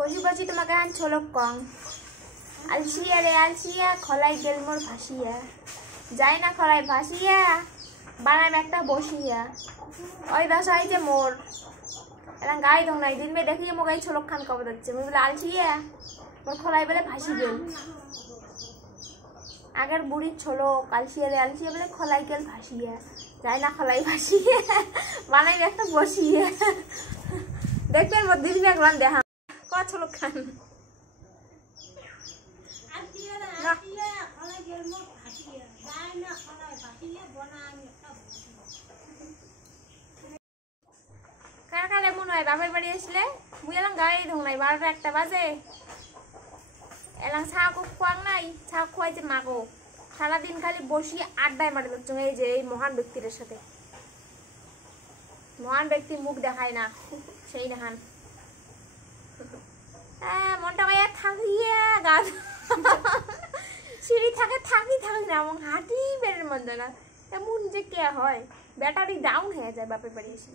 কচি কচি তোমাকে আন ছোলক কং আলসিয়া রে আলসিয়া খলাই গেল মোর ভাসিয়া যাই না খলাই ভাসিয়া বানাম একটা বসিয়া ওই দশাই যে মোর এরা গাই দং নাই দিন মে দেখিয়ে মো গাই ছোলক খান কবে যাচ্ছে মুই বলে আলসিয়া মোর খলাই বলে ভাসি গেল আগের বুড়ির ছোলক আলসিয়া রে আলসিয়া বলে খলাই গেল ভাসিয়া যাই না খলাই ভাসিয়া বানাই একটা বসিয়া দেখবেন মোর দিদি একবার দেখা ক ছোলক খান কার কার এমন হয় বাপের বাড়ি আসলে মুই এলাম গাড়ি ধং নাই 12টা 1টা বাজে এলাম চা খোয়াং নাই চা খোয়াইছে মাগো সারাদিন খালি বসি আড্ডায় মারে লোকজন এই যে এই মহান ব্যক্তির সাথে মহান ব্যক্তি মুখ দেখায় না সেই দেখান মনটা ভাইয়া থাকিয়া গা সিঁড়ি থাকে থাকি না এবং হাঁটি বেড়ের মন না এমন যে কে হয় ব্যাটারি ডাউন হয়ে যায় বাপের বাড়ি এসে